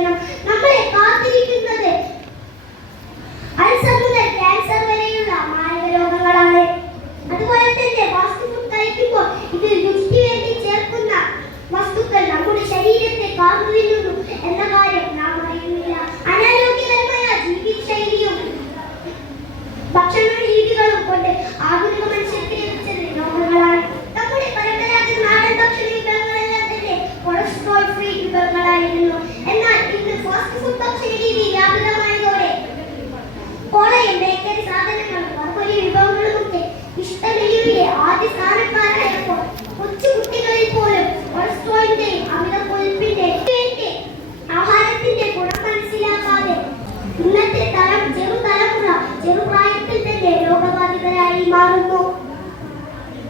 ആയിരിക്കണം നമ്മളെ കാത്തിരിക്കുന്നത്. അൾസർ മുതൽ ക്യാൻസർ വരെയുള്ള മാരക രോഗങ്ങളാണ്. അതുപോലെ തന്നെ ഫാസ്റ്റ് ഫുഡ് കഴിക്കുമ്പോൾ ഇതിൽ രുചിക്ക് വേണ്ടി ചേർക്കുന്ന വസ്തുക്കൾ നമ്മുടെ ശരീരത്തെ കാർന്നു എന്ന കാര്യം നാം അറിയുന്നില്ല. അനാരോഗ്യകരമായ ജീവിതശൈലിയും ഭക്ഷണ രീതികളും കൊണ്ട് ആധുനിക മനുഷ്യർക്ക് ലഭിച്ചത് രോഗങ്ങളാണ്. നമ്മുടെ പരമ്പരാഗത നാടൻ ഭക്ഷണ വിഭവങ്ങളെല്ലാം തന്നെ കൊളസ്ട്രോൾ ഫ്രീ വിഭവങ്ങളായിരുന്നു. എന്നാൽ ഇന്ന് ഫാസ്റ്റ് ഫുഡ് ഭക്ഷണ രീതി വ്യാപകമായതോടെ കോളയും ബേക്കറി സാധനങ്ങളും അതുപോലെ വിഭവങ്ങളുമൊക്കെ ഇഷ്ടമെലിയുടെ ആദ്യ സ്ഥാനക്കാരായപ്പോൾ കൊച്ചു കുട്ടികളിൽ പോലും കൊളസ്ട്രോളിന്റെയും അമിത കൊഴുപ്പിന്റെ ആഹാരത്തിന്റെ ഗുണം മനസ്സിലാക്കാതെ ഇന്നത്തെ ചെറുപ്രായത്തിൽ തന്നെ രോഗബാധിതരായി മാറുന്നു.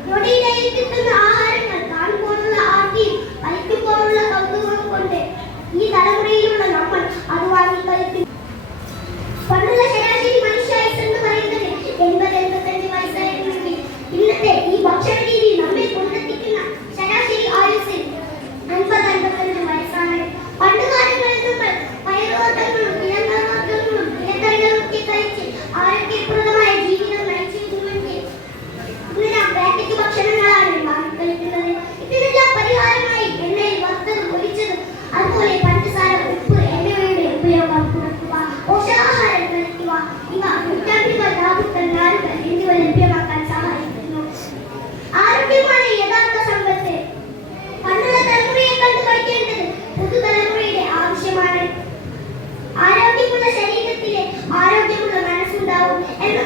ഞൊടിയിടയിൽ കിട്ടുന്ന ആഹാരങ്ങൾ കാണുമ്പോഴുള്ള ആർത്തിയും കഴിക്കുമ്പോഴുള്ള കൗതുകവും കൊണ്ട് ഈ തലമുറയിലുള്ള നമ്മൾ അത് വാങ്ങി കഴിക്കുന്നു. പണ്ടുള്ള ശരാശരി മനുഷ്യായുസ് എന്ന് പറയുന്നത് 80-85 വയസ്സായിരുന്നെങ്കിൽ ഇന്നത്തെ ഈ ഭക്ഷണ രീതി നമ്മെ കൊണ്ടെത്തിക്കുന്ന ശരാശരി ആയുസ് 50-55 വയസ്സാണ്. പണ്ടുകാലങ്ങളിൽ നമ്മൾ പയറുവർഗ്ഗങ്ങളും ഇലക്കറികളും ഒക്കെ കഴിച്ച് ആരോഗ്യപ്രദമായ ജീവിതം നയിച്ചിരുന്നുവെങ്കിൽ ഇന്ന് നാം പാക്കറ്റ് ഭക്ഷണങ്ങളാണ് കഴിക്കുന്നത്. ഇതിനെല്ലാം പരിഹാരമായി എണ്ണയിൽ വറുത്തതും പൊരിച്ചതും അതുപോലെ പഞ്ചസാര, ഉപ്പ് എന്നിവയുടെ ഉപയോഗം കുറയ്ക്കുക, പോഷകാഹാരം കഴിക്കുക. ഇവ വിറ്റാമിനുകൾ, ധാതുക്കൾ, നാരുകൾ എന്നിവ ലഭ്യമാക്കാൻ സഹായിക്കുന്നു. ആരോഗ്യമാണ് യഥാർത്ഥ സമ്പത്ത്. പണ്ടുള്ള തലമുറയെ കണ്ടു പഠിക്കേണ്ടത് പുതുതലമുറയുടെ ആവശ്യമാണ്. ആരോഗ്യമുള്ള ശരീരത്തിലെ ആരോഗ്യമുള്ള മനസ്സുണ്ടാവും എന്ന